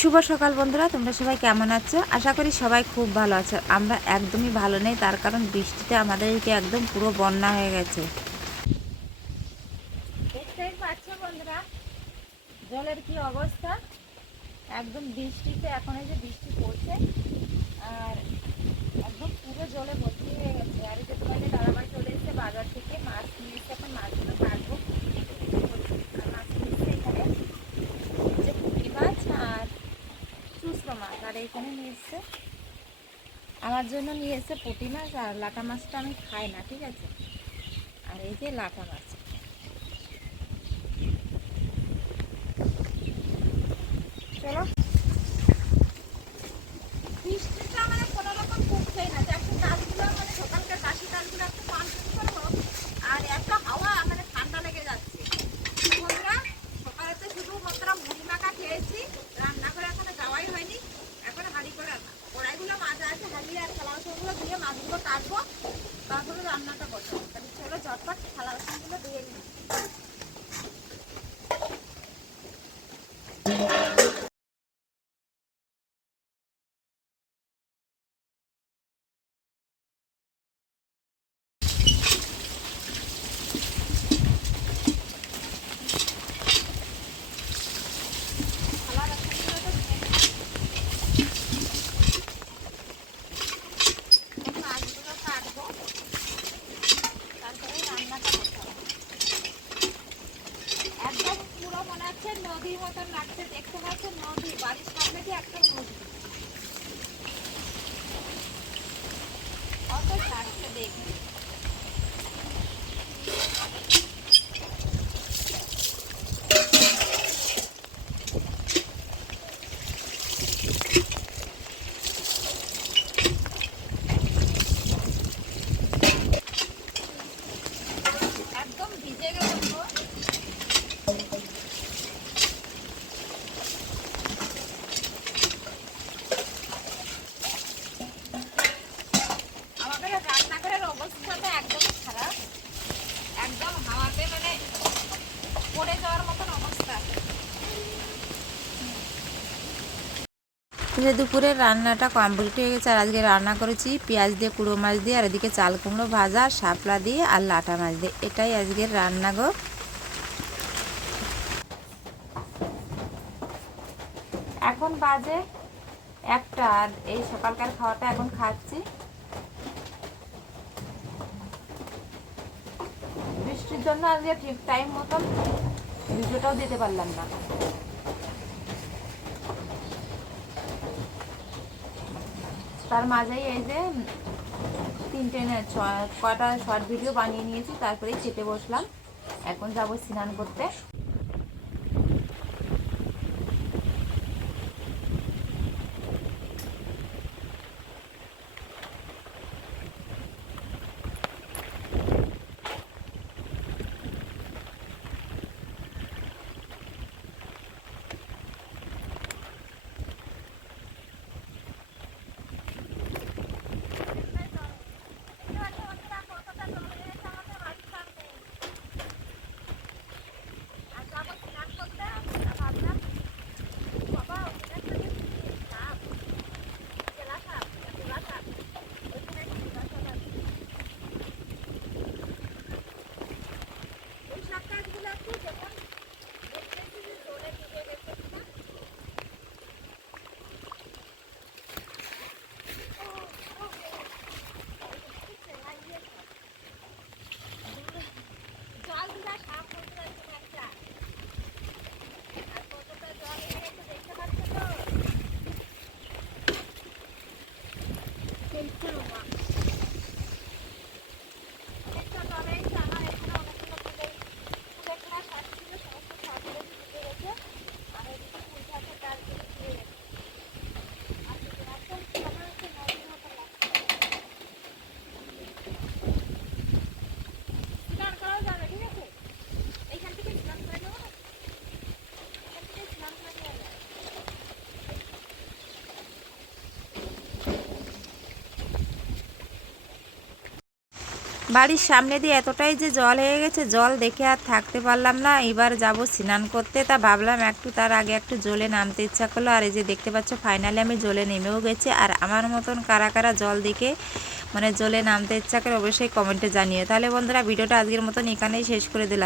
শুভ সকাল বন্ধুরা, তোমরা সবাই কেমন আছো? আশা করি সবাই খুব ভালো আছো। আমরা একদমই ভালো নেই, তার কারণ বৃষ্টিতে আমাদেরকে একদম পুরো বন্যা হয়ে গেছে। দেখতেই জলের কি অবস্থা? একদম বৃষ্টিতে, এখন এই যে বৃষ্টি পড়ছে, আর একদম পুরো জলে ভর্তি হয়ে গেছে আর এই যে তোমাদের দাদাভাই চলে এসেছে বাজার থেকে মাছ নিয়ে এসে এখন মাছগুলো কাটবো আর মাছ নিয়ে এসেছে এখানে যে পুঁটি মাছ আর আর এখানে নিয়ে আমার জন্য নিয়ে এসছে পুঁটি মাছ আর লাটা মাছটা আমি খাই না, ঠিক আছে? আর এই যে লাটা মাছ। চলো। তাহলে চলো ঝটপট থালা বাসনগুলো দিয়ে নিই থালা বাসনগুলো তো ধুয়ে নিই। এই মাছগুলো কাটবো তারপরে রান্নাটা বসাবো একদম পুরো মনে হচ্ছে নদীর মতন লাগছে দেখতে পাচ্ছে নদী বাড়ির সামনে দিয়ে একটা নদী কত লাগছে দেখি একদম ভিজে গেল পুরো। আমাদের রান্নাঘরের অবস্থাটা একদমই খারাপ একদম হাওয়াতে মানে পড়ে যাওয়ার মতন অবস্থা। যে দুপুরে রান্নাটা কমপ্লিট হয়ে গেছে, আর আজকে রান্না করেছি পেঁয়াজ দিয়ে, কুড়ো মাছ দিয়ে, আর এদিকে চাল কুমড়ো ভাজা, শাপলা দিয়ে, আর লাটা মাছ দিয়ে। এটাই আজকের রান্না গো। এখন বাজে একটা, আর এই সকালকার খাওয়াটা এখন খাচ্ছি। বৃষ্টির জন্য আজকে ঠিক টাইম মতন ভিডিওটাও দিতে পারলাম না। তার মাঝেই এই যে তিনটে কটা শর্ট ভিডিও বানিয়ে নিয়েছি, তারপরেই খেতে বসলাম। এখন যাব স্নান করতে। বাড়ির সামনে দিয়ে এতটাই যে জল হয়ে গেছে, জল দেখে আর থাকতে পারলাম না। এবার যাব স্নান করতে। তা ভাবলাম একটু তার আগে একটু জলে নামতে ইচ্ছা করল। আর এই যে দেখতে পাচ্ছ ফাইনালি আমি জলে নেমেও গেছি। আর আমার মতন কারা কারা জল দেখে মানে জলে নামতে ইচ্ছা করে অবশ্যই কমেন্টে জানিয়ে তাহলে বন্ধুরা, ভিডিওটা আজকের মতন এখানেই শেষ করে দিলাম।